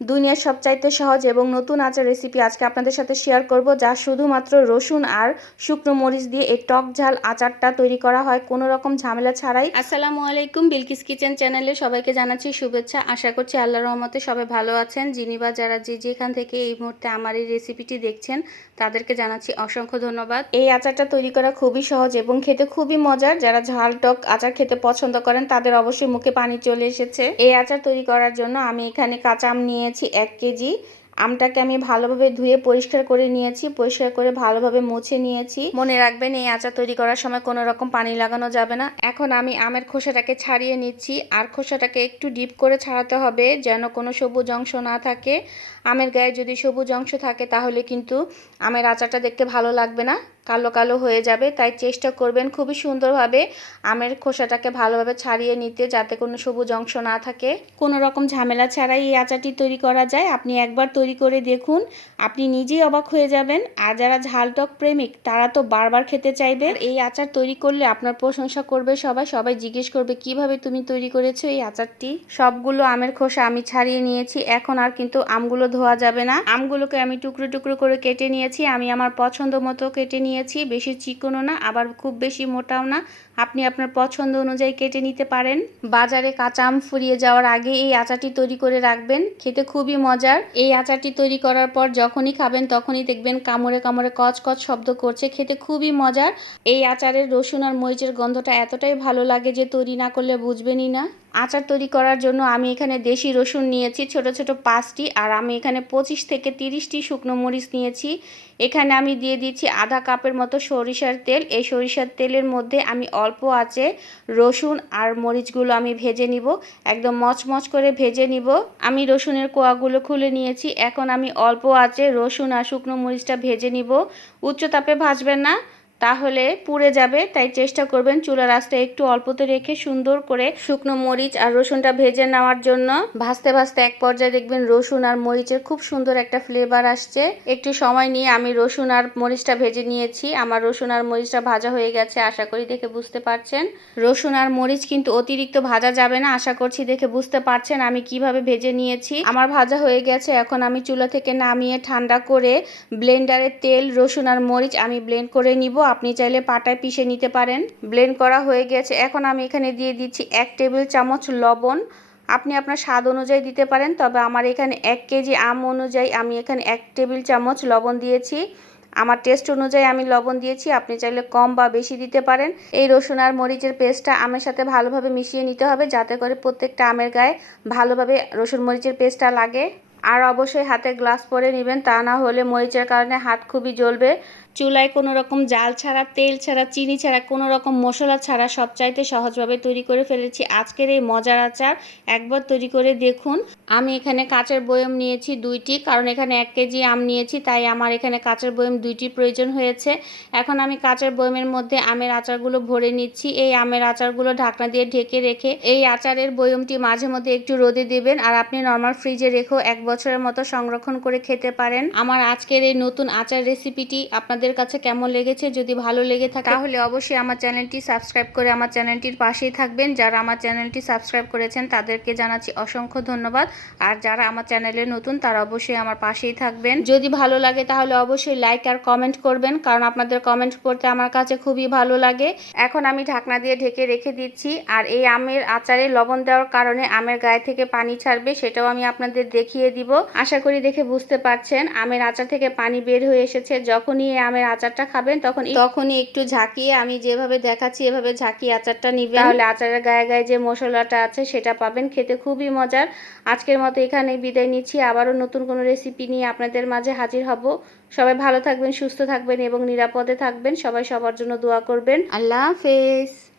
দুনিয়ার সবচাইতে সহজ এবং নতুন আচার রেসিপি আজকে আপনাদের সাথে শেয়ার করব যা শুধুমাত্র রসুন আর শুকনো মরিচ দিয়ে এই টক ঝাল আচারটা তৈরি করা হয়। কোনো রকম ঝামেলা ছাড়াই। আসসালামু আলাইকুম বিলকিস কিচেন চ্যানেলে সবাইকে জানাচ্ছি শুভেচ্ছা। আশা করছি আল্লাহ রহমতে সবাই ভালো আছেন। যিনি বা যারা যে যেখান থেকে এই মুহূর্তে আমার এই রেসিপিটি দেখছেন তাদেরকে জানাচ্ছি অসংখ্য ধন্যবাদ। এই আচারটা তৈরি করা খুবই সহজ এবং খেতে খুবই মজার। যারা ঝাল টক আচার খেতে পছন্দ করেন তাদের অবশ্যই মুখে পানি চলে এসেছে। এই আচার তৈরি করার জন্য আমি এখানে কাঁচা আম নিয়েছি এক কেজি। আমটাকে আমি ভালোভাবে ধুয়ে পরিষ্কার করে নিয়েছি, পরিষ্কার করে ভালোভাবে মুছে নিয়েছি। মনে রাখবেন, এই আচার তৈরি করার সময় কোনো রকম পানি লাগানো যাবে না। এখন আমি আমের খোসাটাকে ছাড়িয়ে নিচ্ছি, আর খোসাটাকে একটু ডিপ করে ছাড়াতে হবে যেন কোনো সবুজ অংশ না থাকে। আমের গায়ে যদি সবুজ অংশ থাকে তাহলে কিন্তু আমের আচারটা দেখতে ভালো লাগবে না। কালো কালো হয়ে যাবে তাই চেষ্টা করবেন খুবই সুন্দরভাবে আমের খোসাটাকে ভালোভাবে ছাড়িয়ে নিতে যাতে কোনো সবুজ অংশ না থাকে। কোনো রকম ঝামেলা ছাড়াই এই আচারটি তৈরি করা যায়। আপনি একবার তৈরি করে দেখুন আপনি নিজেই অবাক হয়ে যাবেন। আর যারা ঝালটক প্রেমিক তারা তো বারবার খেতে চাইবে। এই আচার তৈরি করলে আপনার প্রশংসা করবে সবাই। সবাই জিজ্ঞেস করবে কীভাবে তুমি তৈরি করেছ এই আচারটি? সবগুলো আমের খোসা আমি ছাড়িয়ে নিয়েছি। এখন আর কিন্তু আমগুলো ধোয়া যাবে না। আমগুলোকে আমি টুকরো টুকরো করে কেটে নিয়েছি। আমি আমার পছন্দ মতো কেটে নিয়েছি। বেশি চিকনও না, আবার খুব বেশি মোটাও না। আপনি আপনার পছন্দ অনুযায়ী কেটে নিতে পারেন। বাজারে কাঁচা আম ফুরিয়ে যাওয়ার আগে এই আচারটি তৈরি করে রাখবেন। খেতে খুবই মজার। এই আচারটি তৈরি করার পর যখনই খাবেন, তখনই দেখবেন কামড়ে কামড়ে কচ কচ শব্দ করছে। খেতে খুবই মজার। এই আচারের রসুন আর মরিচের গন্ধটা এতটাই ভালো লাগে যে তৈরি না করলে বুঝবেনই না। আচার তৈরি করার জন্য আমি এখানে দেশি রসুন নিয়েছি, ছোট ছোট পাঁচটি, আর আমি এখানে পঁচিশ থেকে তিরিশটি শুকনো মরিচ নিয়েছি। এখানে আমি দিয়ে দিচ্ছি আধা কাপের মতো সরিষার তেল। এই সরিষার তেলের মধ্যে আমি অল্প আছে রসুন আর মরিচগুলো আমি ভেজে নিব। একদম মচমচ করে ভেজে নিব। আমি রসুনের কোয়াগুলো খুলে নিয়েছি। এখন আমি অল্প আছে রসুন আর শুকনো মরিচটা ভেজে নিব। উচ্চ তাপে ভাজবেন না। তাহলে পুড়ে যাবে, তাই চেষ্টা করবেন চুলার আঁচটা একটু অল্পতে রেখে সুন্দর করে শুকনো মরিচ আর রসুনটা ভেজে নেওয়ার জন্য ভাজতে ভাজতে এক পর্যায়ে দেখবেন রসুন আর মরিচের খুব সুন্দর একটা ফ্লেভার আসছে। একটু সময় নিয়ে আমি রসুন আর মরিচটা ভেজে নিয়েছি। আমার রসুন আর মরিচটা ভাজা হয়ে গেছে, আশা করি দেখে বুঝতে পারছেন। রসুন আর মরিচ কিন্তু অতিরিক্ত ভাজা যাবে না, আশা করছি দেখে বুঝতে পারছেন আমি কীভাবে ভেজে নিয়েছি। আমার ভাজা হয়ে গেছে, এখন আমি চুলা থেকে নামিয়ে ঠান্ডা করে ব্লেন্ডারে তেল, রসুন আর মরিচ আমি ব্লেন্ড করে নিব। আপনি চাইলে পাটায় পিষে নিতে পারেন। ব্লেন্ড করা হয়ে গেছে। এখন আমি এখানে দিয়ে দিচ্ছি এক টেবিল চামচ লবণ। আপনি আপনার স্বাদ অনুযায়ী দিতে পারেন, তবে আমার এখানে এক কেজি আম অনুযায়ী আমি এখানে এক টেবিল চামচ লবণ দিয়েছি। আমার টেস্ট অনুযায়ী আমি লবণ দিয়েছি। আপনি চাইলে কম বা বেশি দিতে পারেন। এই রসুন আর মরিচের পেস্টটা আমের সাথে ভালোভাবে মিশিয়ে নিতে হবে, যাতে করে প্রত্যেকটা আমের গায়ে ভালোভাবে রসুন মরিচের পেস্টটা লাগে। আর অবশ্যই হাতে গ্লাস পরে নেবেন, তা না হলে মরিচের কারণে হাত খুবই জ্বলবে। চুলায় কোনো রকম জাল ছাড়া, তেল ছাড়া, চিনি ছাড়া, কোনো রকম মশলা ছাড়া সবচাইতে সহজভাবে তৈরি করে ফেলেছি আজকের এই মজার আচার। একবার তৈরি করে দেখুন। আমি এখানে কাঁচের বয়ম নিয়েছি দুইটি, কারণ এখানে এক কেজি আম নিয়েছি, তাই আমার এখানে কাঁচের বয়ম দুইটি প্রয়োজন হয়েছে। এখন আমি কাঁচের বয়মের মধ্যে আমের আচারগুলো ভরে নিচ্ছি। এই আমের আচারগুলো ঢাকনা দিয়ে ঢেকে রেখে এই আচারের বয়মটি মাঝে মধ্যে একটু রোদে দেবেন, আর আপনি নর্মাল ফ্রিজে রেখেও এক বছরের মতো সংরক্ষণ করে খেতে পারেন। আমার আজকের এই নতুন আচার রেসিপিটি আপনাদের কাছে কেমন লেগেছে? যদি ভালো লেগে থাকে তাহলে অবশ্যই আমার চ্যানেলটি সাবস্ক্রাইব করে আমার চ্যানেলটির পাশেই থাকবেন। যারা আমার চ্যানেলটি সাবস্ক্রাইব করেছেন তাদেরকে জানাচ্ছি অসংখ্য ধন্যবাদ। আর যারা আমার চ্যানেলে নতুন তারা অবশ্যই আমার পাশেই থাকবেন। যদি ভালো লাগে তাহলে অবশ্যই লাইক আর কমেন্ট করবেন, কারণ আপনাদের কমেন্ট করতে আমার কাছে খুবই ভালো লাগে। এখন আমি ঢাকনা দিয়ে ঢেকে রেখে দিচ্ছি। আর এই আমের আচারে লবণ দেওয়ার কারণে আমের গায়ে থেকে পানি ছাড়বে, সেটাও আমি আপনাদের দেখিয়ে দিব। আশা করি দেখে বুঝতে পারছেন আমের আচার থেকে পানি বের হয়ে এসেছে। যখনই আমের আচারটা খাবেন তখন তখনই একটু ঝাঁকিয়ে আমি যেভাবে দেখাচ্ছি এভাবে ঝাঁকিয়ে আচারটা নিবেন। তাহলে আচারের গায়ে গায়ে যে মশলাটা আছে সেটা পাবেন। খেতে খুবই মজার। আজকের মতো এখানেই বিদায় নিচ্ছি। আবারও নতুন কোনো রেসিপি নিয়ে আপনাদের মাঝে হাজির হব। সবাই ভালো থাকবেন সুস্থ থাকবেন এবং নিরাপদে থাকবেন। সবাই সবার জন্য দোয়া করবেন। আল্লাহ হাফেজ।